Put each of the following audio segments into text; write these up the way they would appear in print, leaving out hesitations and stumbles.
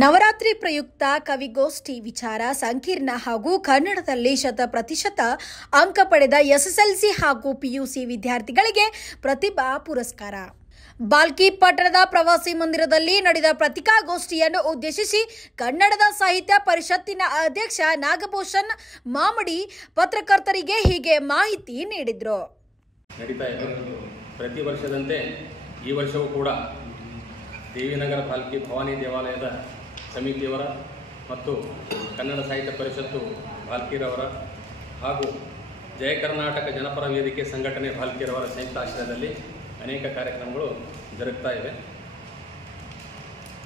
ನವರಾತ್ರಿ ಪ್ರಯುಕ್ತ ಕವಿಗೋಷ್ಠಿ ವಿಚಾರ ಸಂಕೀರ್ಣ ಹಾಗೂ ಕನ್ನಡದಲ್ಲಿ 100% ಅಂಕ ಪಡೆದ ಎಸ್ಎಸ್ಎಲ್ಸಿ ಹಾಗೂ ಪಿಯುಸಿ ವಿದ್ಯಾರ್ಥಿಗಳಿಗೆ ಪ್ರತಿಭಾ ಪುರಸ್ಕಾರ. ಬಾಲ್ಕಿ ಪಟ್ಟಣದ ಪ್ರವಾಸಿ ಮಂದಿರದಲ್ಲಿ ನಡೆದ ಪತ್ರಿಕಾಗೋಷ್ಠಿಯನ್ನು ಉದ್ದೇಶಿಸಿ ಕನ್ನಡದ ಸಾಹಿತ್ಯ ಪರಿಷತ್ತಿನ ಅಧ್ಯಕ್ಷ ನಾಗಭೂಷಣ್ ಮಾಮಡಿ ಪತ್ರಕರ್ತರಿಗೆ ಹೀಗೆ ಮಾಹಿತಿ ನೀಡಿದರು. ಪ್ರತಿ ವರ್ಷದಂತೆ ಈ ವರ್ಷವೂ ಕೂಡ ದೇವಿನಗರ ಬಾಲ್ಕಿ ಭವಾನಿ ದೇವಾಲಯದ ಸಮಿತಿಯವರ ಮತ್ತು ಕನ್ನಡ ಸಾಹಿತ್ಯ ಪರಿಷತ್ತು ಬಾಲ್ಕಿರವರ ಹಾಗೂ ಜಯ ಕರ್ನಾಟಕ ಜನಪರ ವೇದಿಕೆ ಸಂಘಟನೆ ಬಾಲ್ಕಿರವರ ಸಂಯುಕ್ತ ಆಶ್ರಯದಲ್ಲಿ ಅನೇಕ ಕಾರ್ಯಕ್ರಮಗಳು ಜರುಗ್ತಾ ಇವೆ.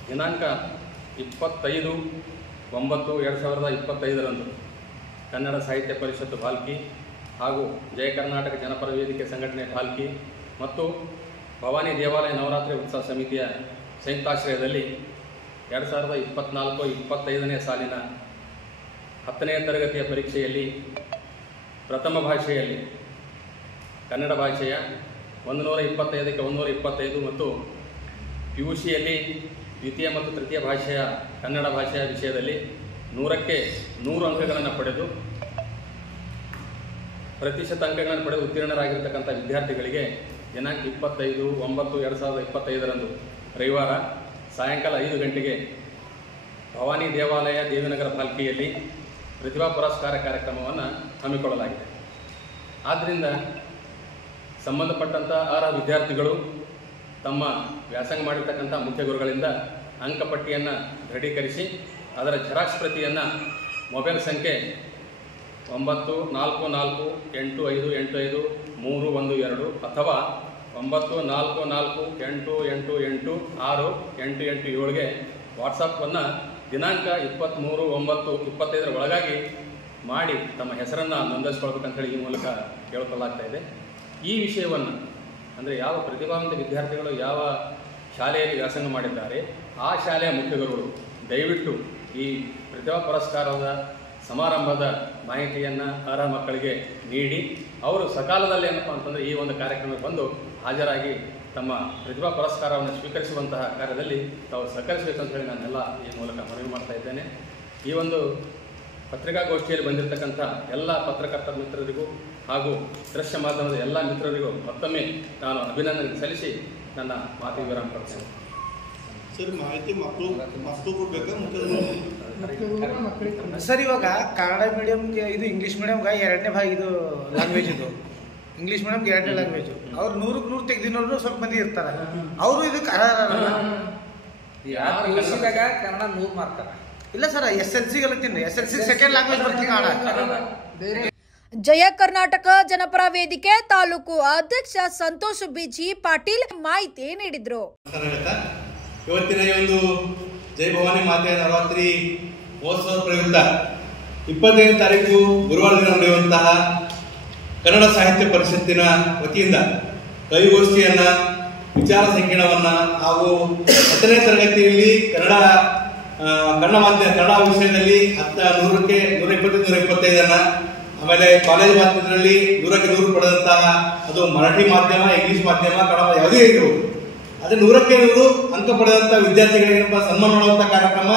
ದಿನಾಂಕ 25/9/2025 ಕನ್ನಡ ಸಾಹಿತ್ಯ ಪರಿಷತ್ತು ಬಾಲ್ಕಿ ಹಾಗೂ ಜಯ ಕರ್ನಾಟಕ ಜನಪರ ವೇದಿಕೆ ಸಂಘಟನೆ ಬಾಲ್ಕಿ ಮತ್ತು ಭವಾನಿ ದೇವಾಲಯ ನವರಾತ್ರಿ ಉತ್ಸವ ಸಮಿತಿಯ ಸಂಯುಕ್ತಾಶ್ರಯದಲ್ಲಿ 2024-25ನೇ ಸಾಲಿನ 10ನೇ ತರಗತಿಯ ಪರೀಕ್ಷೆಯಲ್ಲಿ ಪ್ರಥಮ ಭಾಷೆಯಲ್ಲಿ ಕನ್ನಡ ಭಾಷೆಯ 125ಕ್ಕೆ 125 ಮತ್ತು ಪಿಯುಸಿಯಲ್ಲಿ ದ್ವಿತೀಯ ಮತ್ತು ತೃತೀಯ ಭಾಷೆಯ ಕನ್ನಡ ಭಾಷೆಯ ವಿಷಯದಲ್ಲಿ 100ಕ್ಕೆ 100 ಅಂಕಗಳನ್ನು ಪಡೆದು ಪ್ರತಿಶತ ಅಂಕಗಳನ್ನು ಪಡೆದು ಉತ್ತೀರ್ಣರಾಗಿರ್ತಕ್ಕಂಥ ವಿದ್ಯಾರ್ಥಿಗಳಿಗೆ ದಿನಾಂಕ 25/9/2025 ರವಿವಾರ ಸಾಯಂಕಾಲ 5 ಗಂಟೆಗೆ ಭವಾನಿ ದೇವಾಲಯ ದೇವಿನಗರ ಬಾಲ್ಕಿಯಲ್ಲಿ ಪ್ರತಿಭಾ ಪುರಸ್ಕಾರ ಕಾರ್ಯಕ್ರಮವನ್ನು ಹಮ್ಮಿಕೊಳ್ಳಲಾಗಿದೆ. ಆದ್ದರಿಂದ ಸಂಬಂಧಪಟ್ಟಂಥ ಅರ್ಹ ವಿದ್ಯಾರ್ಥಿಗಳು ತಮ್ಮ ವ್ಯಾಸಂಗ ಮಾಡಿರ್ತಕ್ಕಂಥ ಮುಖ್ಯ ಗುರುಗಳಿಂದ ಅಂಕಪಟ್ಟಿಯನ್ನು ದೃಢೀಕರಿಸಿ ಅದರ ಜೆರಾಕ್ಸ್ ಪ್ರತಿಯನ್ನು ಮೊಬೈಲ್ ಸಂಖ್ಯೆ 9448585312 ಅಥವಾ 9448886887ಗೆ ವಾಟ್ಸಪ್ಪನ್ನು ದಿನಾಂಕ 23/9/25 ಒಳಗಾಗಿ ಮಾಡಿ ತಮ್ಮ ಹೆಸರನ್ನು ನೋಂದಾಯಿಸ್ಕೊಳ್ಬೇಕಂತೇಳಿ ಈ ಮೂಲಕ ಕೇಳ್ಕೊಳ್ಳಾಗ್ತಾ ಇದೆ. ಈ ವಿಷಯವನ್ನು ಅಂದರೆ ಯಾವ ಪ್ರತಿಭಾವಂತ ವಿದ್ಯಾರ್ಥಿಗಳು ಯಾವ ಶಾಲೆಯಲ್ಲಿ ವ್ಯಾಸಂಗ ಮಾಡಿದ್ದಾರೆ ಆ ಶಾಲೆಯ ಮುಖ್ಯಗುರುಗಳು ದಯವಿಟ್ಟು ಈ ಪ್ರತಿಭಾ ಪುರಸ್ಕಾರದ ಸಮಾರಂಭದ ಮಾಹಿತಿಯನ್ನು ಅರ್ಹ ಮಕ್ಕಳಿಗೆ ನೀಡಿ ಅವರು ಸಕಾಲದಲ್ಲಿ ಏನಪ್ಪ ಅಂತಂದರೆ ಈ ಒಂದು ಕಾರ್ಯಕ್ರಮಕ್ಕೆ ಬಂದು ಹಾಜರಾಗಿ ತಮ್ಮ ಪ್ರತಿಭಾ ಪುರಸ್ಕಾರವನ್ನು ಸ್ವೀಕರಿಸುವಂತಹ ಕಾರ್ಯದಲ್ಲಿ ತಾವು ಸಹಕರಿಸಬೇಕು ಅಂತ ಹೇಳಿ ನಾನೆಲ್ಲ ಈ ಮೂಲಕ ಮನವಿ ಮಾಡ್ತಾ ಇದ್ದೇನೆ. ಈ ಒಂದು ಪತ್ರಿಕಾಗೋಷ್ಠಿಯಲ್ಲಿ ಬಂದಿರತಕ್ಕಂಥ ಎಲ್ಲ ಪತ್ರಕರ್ತರ ಮಿತ್ರರಿಗೂ ಹಾಗೂ ದೃಶ್ಯ ಮಾಧ್ಯಮದ ಎಲ್ಲ ಮಿತ್ರರಿಗೂ ಮತ್ತೊಮ್ಮೆ ನಾನು ಅಭಿನಂದನೆ ಸಲ್ಲಿಸಿ ನನ್ನ ಮಾತಿಗೆ ವಿರಾಮ ಕೊಡ್ತೇನೆ. ಸರ್, ಮಾಹಿತಿ ಮಕ್ಕಳು ಕೊಡ್ಬೇಕಾ? ಸರ್, ಇವಾಗ ಕನ್ನಡ ಮೀಡಿಯಮ್ಗೆ ಇದು ಇಂಗ್ಲೀಷ್ ಮೀಡಿಯಮ್ಗೆ ಎರಡನೇ ಭಾಗ ಇದು ಲ್ಯಾಂಗ್ವೇಜ್, ಇದು ಇಂಗ್ಲೀಷ್ ಮೀಡಿಯಮ್ಗೆ ಎರಡನೇ ಲ್ಯಾಂಗ್ವೇಜ್. ಅವ್ರು 100ಕ್ಕೆ 100 ತೆಗೆದಿನವ್ರು ಸ್ವಲ್ಪ ಮಂದಿ ಇರ್ತಾರೆ. ಅವರು ಇದಕ್ಕೆ ಕನ್ನಡ 100 ಮಾರ್ಕ್ ಇಲ್ಲ ಸರ್, SLC ಕಲಿತೀನಿ. SLC ಸೆಕೆಂಡ್ ಲ್ಯಾಂಗ್ವೇಜ್ ಬರ್ತೀನಿ ಕನ್ನಡ. ಜಯ ಕರ್ನಾಟಕ ಜನಪರ ವೇದಿಕೆ ತಾಲೂಕು ಅಧ್ಯಕ್ಷ ಸಂತೋಷ್ ಬಿಜಿ ಪಾಟೀಲ್ ಮಾಹಿತಿ ನೀಡಿದ್ರು. ಇವತ್ತಿನ ಈ ಒಂದು ಜೈ ಭವಾನಿ ಮಾತೆಯ ನವರಾತ್ರಿ ಮಹೋತ್ಸವ ಪ್ರಯುಕ್ತ 25ನೇ ತಾರೀಕು ಗುರುವಾರ ದಿನ ನಡೆಯುವಂತಹ ಕನ್ನಡ ಸಾಹಿತ್ಯ ಪರಿಷತ್ತಿನ ವತಿಯಿಂದ ಕವಿಗೋಷ್ಠಿಯನ್ನ, ವಿಚಾರ ಸಂಕಿರಣವನ್ನ ಹಾಗೂ 10ನೇ ತರಗತಿಯಲ್ಲಿ ಕನ್ನಡ ವಿಷಯದಲ್ಲಿ 100ಕ್ಕೆ 125 ಆಮೇಲೆ ಕಾಲೇಜ್ ಮಾಧ್ಯಮದಲ್ಲಿ 100ಕ್ಕೆ 100 ಪಡೆದಂತಹ ಅದು ಮರಾಠಿ ಮಾಧ್ಯಮ, ಇಂಗ್ಲಿಷ್ ಮಾಧ್ಯಮ, ಕನ್ನಡ ಯಾವುದೇ ಇರಬಹುದು, ಅದೇ 100ಕ್ಕೆ 100 ಅಂಕ ಪಡೆದಂತಹ ವಿದ್ಯಾರ್ಥಿಗಳಿಗೆ ಸನ್ಮಾನ ಮಾಡುವಂತಹ ಕಾರ್ಯಕ್ರಮ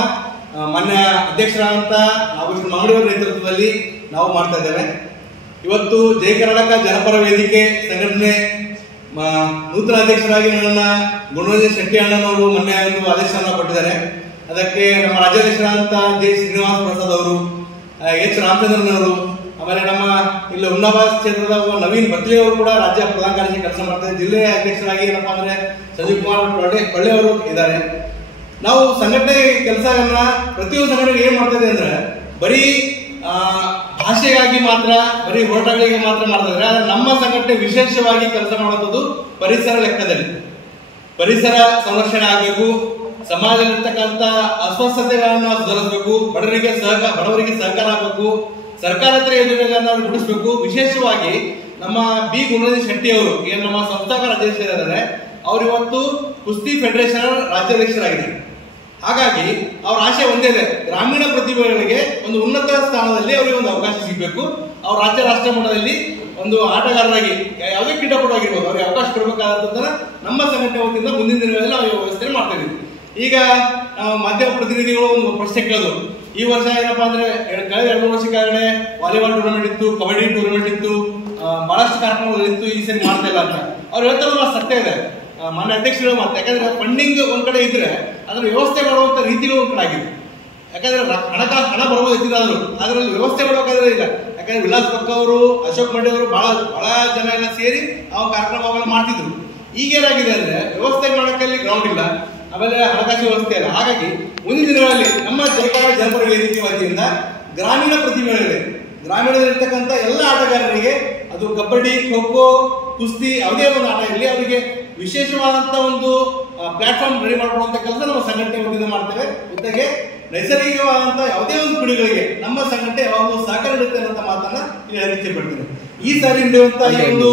ಮಾನ್ಯ ಅಧ್ಯಕ್ಷರಾದಂತ ನಾಗಭೂಷಣ್ ಮಾಮಡಿಯವರ ನೇತೃತ್ವದಲ್ಲಿ ನಾವು ಮಾಡ್ತಾ ಇದ್ದೇವೆ. ಇವತ್ತು ಜಯ ಕರ್ನಾಟಕ ಜನಪರ ವೇದಿಕೆ ಸಂಘಟನೆ ನೂತನ ಅಧ್ಯಕ್ಷರಾಗಿ ನನ್ನ ಗುಣರಂಜನ್ ಶೆಟ್ಟಿ ಅಣ್ಣನವರು ಮೊನ್ನೆ ಒಂದು ಆದೇಶವನ್ನು ಕೊಟ್ಟಿದ್ದಾರೆ. ಅದಕ್ಕೆ ನಮ್ಮ ರಾಜ್ಯಾಧ್ಯಕ್ಷರಾದಂತಹ ಜೆ ಶ್ರೀನಿವಾಸ ಪ್ರಸಾದ್ ಅವರು, ಎಚ್ ರಾಮಚಂದ್ರನ್ ಅವರು, ಆಮೇಲೆ ನಮ್ಮ ಇಲ್ಲಿ ಹುಮ್ನಾಬಾದ್ ಕ್ಷೇತ್ರದ ನವೀನ್ ಬತ್ಲಿ ಅವರು ಕೂಡ ರಾಜ್ಯ ಪ್ರಧಾನ ಕಾರ್ಯದರ್ಶಿ ಕೆಲಸ ಮಾಡ್ತಾರೆ. ಜಿಲ್ಲೆಯ ಅಧ್ಯಕ್ಷರಾಗಿ ಏನಪ್ಪಾ ಅಂದ್ರೆ ಸಂಜೀವ್ ಕುಮಾರ್ ಪಳ್ಳೆ ಅವರು ಇದ್ದಾರೆ. ನಾವು ಸಂಘಟನೆ ಕೆಲಸವನ್ನ ಪ್ರತಿಯೊಂದು ಸಂಘಟನೆ ಏನ್ ಮಾಡ್ತಾ ಇದೆ ಅಂದ್ರೆ ಬರೀ ಭಾಷೆಗಾಗಿ ಮಾತ್ರ, ಬರೀ ಹೋರಾಟಗಳಿಗೆ ಮಾತ್ರ ಮಾಡ್ತಾ ಇದ್ದಾರೆ. ಆದ್ರೆ ನಮ್ಮ ಸಂಘಟನೆ ವಿಶೇಷವಾಗಿ ಕೆಲಸ ಮಾಡುವಂಥದ್ದು ಪರಿಸರ ಲೆಕ್ಕದಲ್ಲಿ. ಪರಿಸರ ಸಂರಕ್ಷಣೆ ಆಗಬೇಕು, ಸಮಾಜದಲ್ಲಿರ್ತಕ್ಕಂಥ ಅಸ್ವಸ್ಥತೆಗಳನ್ನು ಸುಧಾರಿಸಬೇಕು, ಬಡವರಿಗೆ ಸಹಕಾರ ಆಗಬೇಕು, ಸರ್ಕಾರೇತರ ಯೋಜನೆಗಳನ್ನ ರೂಢಿಸಬೇಕು. ವಿಶೇಷವಾಗಿ ನಮ್ಮ ಬಿ ಗುಣರಂಜನ್ ಶೆಟ್ಟಿ ಅವರು ಏನು ನಮ್ಮ ಸಂಸ್ಥಾಪಕ ಅಧ್ಯಕ್ಷರಿದ್ದಾರೆ, ಅವರು ಇವತ್ತು ಕುಸ್ತಿ ಫೆಡರೇಷನ್ ರಾಜ್ಯಾಧ್ಯಕ್ಷರಾಗಿದ್ದಾರೆ. ಹಾಗಾಗಿ ಅವ್ರ ಆಶೆ ಒಂದೇ ಇದೆ, ಗ್ರಾಮೀಣ ಪ್ರತಿಭೆಗಳಿಗೆ ಒಂದು ಉನ್ನತ ಸ್ಥಾನದಲ್ಲಿ ಅವರಿಗೆ ಒಂದು ಅವಕಾಶ ಸಿಗಬೇಕು. ಅವ್ರ ರಾಜ್ಯ ರಾಷ್ಟ್ರ ಮಟ್ಟದಲ್ಲಿ ಒಂದು ಆಟಗಾರರಾಗಿ ಯಾವುದೇ ಕ್ರೀಡಾಪಟು ಆಗಿರ್ಬೋದು ಅವ್ರಿಗೆ ಅವಕಾಶ ಕೊಡಬೇಕಾದಂತ ನಮ್ಮ ಸಂಘಟನೆ ವತಿಯಿಂದ ಮುಂದಿನ ದಿನಗಳಲ್ಲಿ ನಾವು ವ್ಯವಸ್ಥೆ ಮಾಡ್ತಾ ಇದೀವಿ. ಈಗ ಮಾಧ್ಯಮ ಪ್ರತಿನಿಧಿಗಳು ಒಂದು ಪ್ರಶ್ನೆ ಕೇಳಿದ್ರು. ಈ ವರ್ಷ ಏನಪ್ಪಾ ಅಂದ್ರೆ ಕಳೆದ 2 ವರ್ಷಕ್ಕಾಗಲೇ ವಾಲಿಬಾಲ್ ಟೂರ್ನಮೆಂಟ್ ಇತ್ತು, ಕಬಡ್ಡಿ ಟೂರ್ನಮೆಂಟ್ ಇತ್ತು, ಬಹಳಷ್ಟು ಕಾರ್ಯಕ್ರಮಗಳು ಇತ್ತು, ಈ ಸರಿ ಮಾಡ್ತಾ ಇಲ್ಲ ಅಂತ ಅವ್ರು ಹೇಳ್ತಾರಲ್ಲ, ಸತ್ಯ ಇದೆ. ಮಾನ್ಯ ಅಧ್ಯಕ್ಷರು ಮಾತು, ಯಾಕಂದ್ರೆ ಫಂಡಿಂಗ್ ಒಂದ್ ಕಡೆ ಇದ್ರೆ ಅದರ ವ್ಯವಸ್ಥೆ ಮಾಡುವಂತ ರೀತಿಗಳು ಒಂದ್ ಕಡೆ ಆಗಿದೆ. ಯಾಕಂದ್ರೆ ಹಣ ಬರಬಹುದು ಹೆಚ್ಚಿನಾದ್ರು, ಅದರಲ್ಲಿ ವ್ಯವಸ್ಥೆ ಮಾಡಬೇಕಾದ್ರೆ ಇಲ್ಲ. ಯಾಕಂದ್ರೆ ವಿಲಾಸ್ ಪಕ್ಕ ಅವರು, ಅಶೋಕ್ ಮಂಡ್ಯ ಅವರು ಬಹಳ ಜನ ಎಲ್ಲ ಸೇರಿ ಆ ಕಾರ್ಯಕ್ರಮಗಳನ್ನ ಮಾಡ್ತಿದ್ರು. ಈಗೇನಾಗಿದೆ ಅಂದ್ರೆ ವ್ಯವಸ್ಥೆ ಮಾಡೋಕ್ಕಲ್ಲಿ ಗ್ರೌಂಡ್ ಇಲ್ಲ, ಆಮೇಲೆ ಹಣಕಾಸು ವ್ಯವಸ್ಥೆ ಇಲ್ಲ. ಹಾಗಾಗಿ ಮುಂದಿನ ದಿನಗಳಲ್ಲಿ ನಮ್ಮ ಜನಪರ ವೇದಿಕೆ ವತಿಯಿಂದ ಗ್ರಾಮೀಣ ಪ್ರತಿಭೆಗಳಿದೆ, ಗ್ರಾಮೀಣದಲ್ಲಿರ್ತಕ್ಕಂಥ ಎಲ್ಲ ಆಟಗಾರರಿಗೆ, ಅದು ಕಬಡ್ಡಿ, ಖೋ ಖೋ, ಕುಸ್ತಿ ಯಾವುದೇ ಒಂದು ಆಟ ಇರಲಿ, ಅವರಿಗೆ ವಿಶೇಷವಾದಂತ ಒಂದು ಪ್ಲಾಟ್ಫಾರ್ಮ್ ರೆಡಿ ಮಾಡಿಕೊಳ್ಳುವಂತ ಕೆಲಸ ನಮ್ಮ ಸಂಘಟನೆ ವತಿಯಿಂದ ಮಾಡ್ತೇವೆ. ಜೊತೆಗೆ ನೈಸರ್ಗಿಕವಾದಂತ ಯಾವುದೇ ಒಂದು ಪಿಡುಗಳಿಗೆ ನಮ್ಮ ಸಂಘಟನೆ ಯಾವಾಗಲೂ ಸಹಕಾರ ನೀಡುತ್ತೆ ಅನ್ನೋ ಮಾತನ್ನ ಇಲ್ಲಿ ಹೇಳಲಿಕ್ಕೆ ಪಡ್ತೇನೆ. ಈ ಸಾರಿ ನಡೆಯುವಂತ ಈ ಒಂದು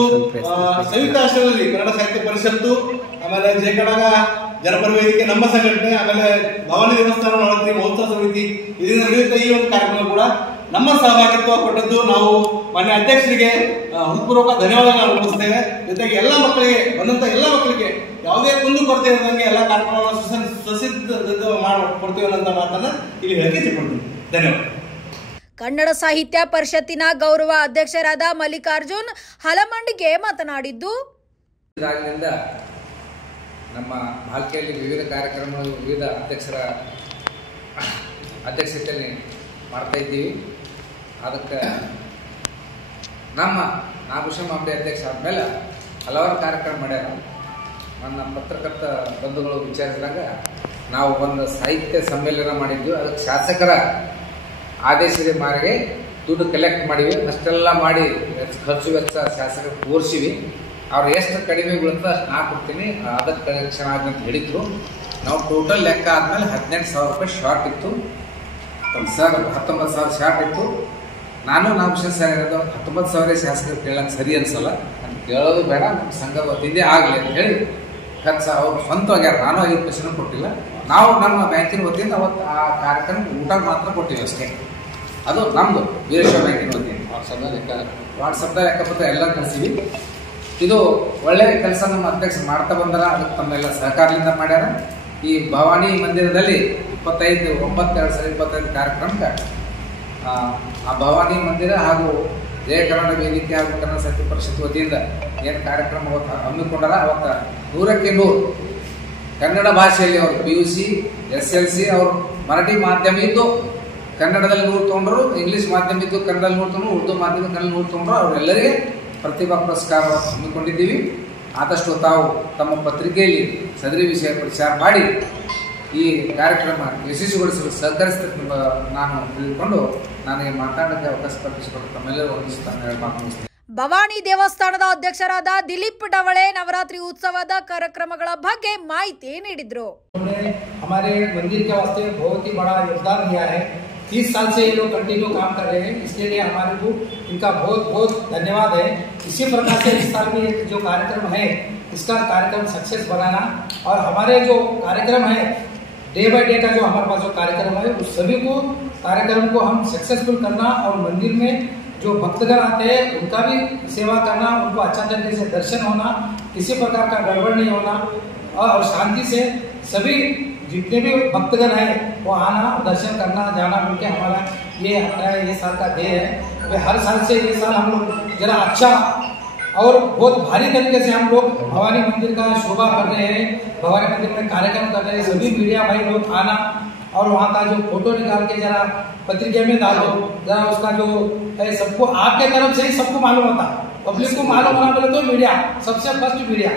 ಸಂಯುಕ್ತ ಆಶ್ರಮದಲ್ಲಿ ಕನ್ನಡ ಸಾಹಿತ್ಯ ಪರಿಷತ್ತು, ಆಮೇಲೆ ಜಯಕಡಗ ಜನಪರ ವೇದಿಕೆ, ನಮ್ಮ ಸಂಘಟನೆ, ಆಮೇಲೆ ಭವಾನಿ ದೇವಸ್ಥಾನ ನವರಾತ್ರಿ ಮಹೋತ್ಸವ ಸಮಿತಿ ಇದರಿಂದ ನಡೆಯುತ್ತ ಈ ಒಂದು ಕಾರ್ಯಕ್ರಮ ಕೂಡ ನಮ್ಮ ಸಹಭಾಗಿತ್ವ ಕೊಟ್ಟದ್ದು ನಾವು ಮಾನ್ಯ ಅಧ್ಯಕ್ಷರಿಗೆ ಹೃತ್ಪೂರ್ವಕ ಧನ್ಯವಾದಗಳನ್ನು ಅರ್ಪಿಸ್ತೇವೆ. ಜೊತೆಗೆ ಎಲ್ಲ ಮಕ್ಕಳಿಗೆ ಬಂದಂತ ಎಲ್ಲ ಮಕ್ಕಳಿಗೆ ಯಾವುದೇ ಕುಂದು ಕೊರತೆ ಇರದಂಗೆ ಎಲ್ಲ ಕಾರ್ಯಕ್ರಮಗಳನ್ನು ಸುಸಿದ್ಧ ಮಾಡಿಕೊಡ್ತೇವೆ ಅನ್ನೋ ಮಾತನ್ನ ಇಲ್ಲಿ ಹೇಳಿಕೆ ಕೊಡ್ತೀನಿ. ಧನ್ಯವಾದ. ಕನ್ನಡ ಸಾಹಿತ್ಯ ಪರಿಷತ್ತಿನ ಗೌರವ ಅಧ್ಯಕ್ಷರಾದ ಮಲ್ಲಿಕಾರ್ಜುನ್ ಹಲಮಂಡಿಗೆ ಮಾತನಾಡಿದ್ದು, ನಮ್ಮ ಭಾಲ್ಕೆಯಲ್ಲಿ ವಿವಿಧ ಕಾರ್ಯಕ್ರಮಗಳು ವಿವಿಧ ಅಧ್ಯಕ್ಷರ ಅಧ್ಯಕ್ಷತೆಯಲ್ಲಿ ಮಾಡ್ತಾ ಇದ್ದೀವಿ. ಅದಕ್ಕೆ ನಮ್ಮ ನಾಗಭೂಷಣ ಮಾಂಬೆ ಅಧ್ಯಕ್ಷ ಆದಮೇಲೆ ಹಲವಾರು ಕಾರ್ಯಕ್ರಮ ಮಾಡ್ಯಾರ. ನನ್ನ ಪತ್ರಕರ್ತ ಬಂಧುಗಳು ವಿಚಾರಿಸಿದಾಗ ನಾವು ಒಂದು ಸಾಹಿತ್ಯ ಸಮ್ಮೇಳನ ಮಾಡಿದ್ವಿ. ಅದಕ್ಕೆ ಶಾಸಕರ ಆದೇಶದ ಮೇರೆಗೆ ದುಡ್ಡು ಕಲೆಕ್ಟ್ ಮಾಡಿವಿ. ಅಷ್ಟೆಲ್ಲ ಮಾಡಿ ಖರ್ಚು ವೆಚ್ಚ ಶಾಸಕರು ತೋರಿಸಿವಿ. ಅವ್ರು ಎಷ್ಟು ಕಡಿಮೆ ಬೀಳುತ್ತೋ ಅಷ್ಟು ನಾ ಕೊಡ್ತೀನಿ, ಅದಕ್ಕೆ ಕಲೆಕ್ಷನ್ ಅಂತ ಹೇಳಿದ್ರು. ನಾವು ಟೋಟಲ್ ಲೆಕ್ಕ ಆದಮೇಲೆ 18,000 ರೂಪಾಯಿ ಶಾರ್ಟ್ ಇತ್ತು ಸರ್. 19,000 ಶಾರ್ಟ್ ಇತ್ತು. ನಾನು ನಾಗಭೂಷಣ ಸರ್ ಇರೋದು 19,000 ಶಾಸಕರು ಕೇಳಕ್ಕೆ ಸರಿ ಅನ್ಸಲ್ಲ, ಅಂತ ಕೇಳೋದು ಬೇಡ, ನಮ್ಮ ಸಂಘದ ವತಿಯಿಂದ ಆಗಲಿ ಅಂತ ಹೇಳಿ ಖರ್ಚು ಅವ್ರು ಸ್ವಂತವಾಗ್ಯಾರ. ನಾನು 5% ಕೊಟ್ಟಿಲ್ಲ. ನಾವು ನಮ್ಮ ಬ್ಯಾಂಕಿನ ವತಿಯಿಂದ ಅವತ್ತು ಆ ಕಾರ್ಯಕ್ರಮಕ್ಕೆ ಊಟ ಮಾತ್ರ ಕೊಟ್ಟಿವಿ ಅಷ್ಟೇ. ಅದು ನಮ್ಮದು ವೀರೇಶ್ವರ ಬ್ಯಾಂಕಿನ ವತಿಯಿಂದ ವಾಟ್ಸಪ್ದ ಲೆಕ್ಕಪತ್ರ ಎಲ್ಲ ಕಳಿಸಿವಿ. ಇದು ಒಳ್ಳೆಯ ಕೆಲಸ ನಮ್ಮ ಅಧ್ಯಕ್ಷ ಮಾಡ್ತಾ ಬಂದಾರ. ಅದಕ್ಕೆ ತಮ್ಮೆಲ್ಲ ಸಹಕಾರದಿಂದ ಮಾಡ್ಯಾರ. ಈ ಭವಾನಿ ಮಂದಿರದಲ್ಲಿ 25/9/2025 ಕಾರ್ಯಕ್ರಮಕ್ಕೆ ಆ ಭವಾನಿ ಮಂದಿರ ಹಾಗೂ ಜಯ ಕನ್ನಡ ವೇದಿಕೆ ಹಾಗೂ ಕನ್ನಡ ಸಾಹಿತ್ಯ ಪರಿಷತ್ ವತಿಯಿಂದ ಏನು ಕಾರ್ಯಕ್ರಮ ಅವತ್ತು ಹಮ್ಮಿಕೊಂಡಾರ, ಅವತ್ತು 100ಕ್ಕೆ 100 ಕನ್ನಡ ಭಾಷೆಯಲ್ಲಿ ಅವರು PUC SLC ಅವರು ಮರಾಠಿ ಮಾಧ್ಯಮ ಇದ್ದು ಕನ್ನಡದಲ್ಲಿ 100 ತೊಗೊಂಡ್ರು, ಇಂಗ್ಲಿಷ್ ಮಾಧ್ಯಮ ಇದ್ದು ಕನ್ನಡದಲ್ಲಿ 100 ತೊಗೊಂಡ್ರು, ಉರ್ದು ಮಾಧ್ಯಮ ಕನ್ನಡ 100 ತೊಗೊಂಡ್ರು. ಅವರೆಲ್ಲರಿಗೆ ಪ್ರತಿಭಾ ಪುರಸ್ಕಾರ ಹಮ್ಮಿಕೊಂಡಿದ್ದೀವಿ. ಆದಷ್ಟು ತಾವು ತಮ್ಮ ಪತ್ರಿಕೆಯಲ್ಲಿ ಸದರಿ ವಿಷಯ ಪ್ರಚಾರ ಮಾಡಿ ಈ ಕಾರ್ಯಕ್ರಮ ಯಶಸ್ವಿಗೊಳಿಸಲು ಸಹಕರಿಸುತ್ತೆ ನಾನು ತಿಳಿದುಕೊಂಡು ನನಗೆ ಮಾತಾಡೋಕ್ಕೆ ಅವಕಾಶ ಕಲ್ಪಿಸಿಕೊಟ್ಟು ತಮ್ಮೆಲ್ಲರೂ ವಂದಿಸುತ್ತಾನೆ ಮಾತನಾಡಿಸ್ತೇನೆ. ಭವಾನಿ ದೇವಸ್ಥಾನದ ಅಧ್ಯಕ್ಷರಾದ ದಿಲೀಪ್ ಡವಳೆ ನವರಾತ್ರಿ ಉತ್ಸವದ ಕಾರ್ಯಕ್ರಮಗಳ ಬಗ್ಗೆ ಮಾಹಿತಿ ನೀಡಿದ್ರು. हमारे मंदिर के वास्ते बहुत ही बड़ा योगदान दिया है. 30 साल से ये लोग कंटिन्यू काम कर रहे हैं, इसके लिए हमारे को इनका बहुत बहुत धन्यवाद है. इसी प्रकार से इस साल में जो कार्यक्रम है इसका कार्यक्रम सक्सेस बनाना और हमारे जो कार्यक्रम है डे बाय डे का जो हमारे पास जो कार्यक्रम है उस सभी को कार्यक्रम को हम सक्सेसफुल करना और मंदिर में जो भक्तगण आते हैं उनका भी सेवा करना, उनको अच्छा तरीके से दर्शन होना, किसी प्रकार का गड़बड़ नहीं होना और शांति से सभी जितने भी भक्तगण हैं वो आना दर्शन करना जाना बोलके हमारा ये आता है. ये साल का ध्येय है. हर साल से ये साल हम लोग जरा अच्छा और बहुत भारी तरीके से हम लोग भवानी मंदिर का शोभा कर रहे हैं, भवानी मंदिर में कार्यक्रम कर रहे हैं. सभी मीडिया भाई लोग आना और वहाँ का जो फोटो निकाल के जरा पत्रिका में डालो, जरा उसका जो है सबको आपके तरफ से ही सबको मालूम होता, पब्लिक को मालूम होना बोले तो मीडिया सबसे फर्स्ट मीडिया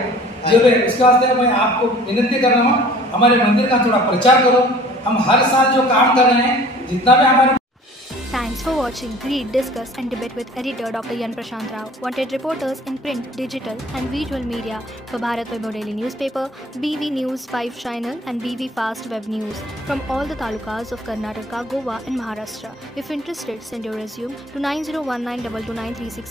जो है. इसके वास्ते मैं आपको विनती कर रहा हूँ हमारे मंदिर का थोड़ा प्रचार करो. हम हर साल जो काम कर रहे हैं जितना भी हमारे. Thanks for watching. Read, discuss and debate with editor Dr. Yan Prashant Rao. Wanted reporters in print, digital and visual media for Bharat Vaibhav Daily Newspaper, BV News 5 Channel and BV Fast Web News from all the talukas of Karnataka, Goa and Maharashtra. If interested, send your resume to 9019229369.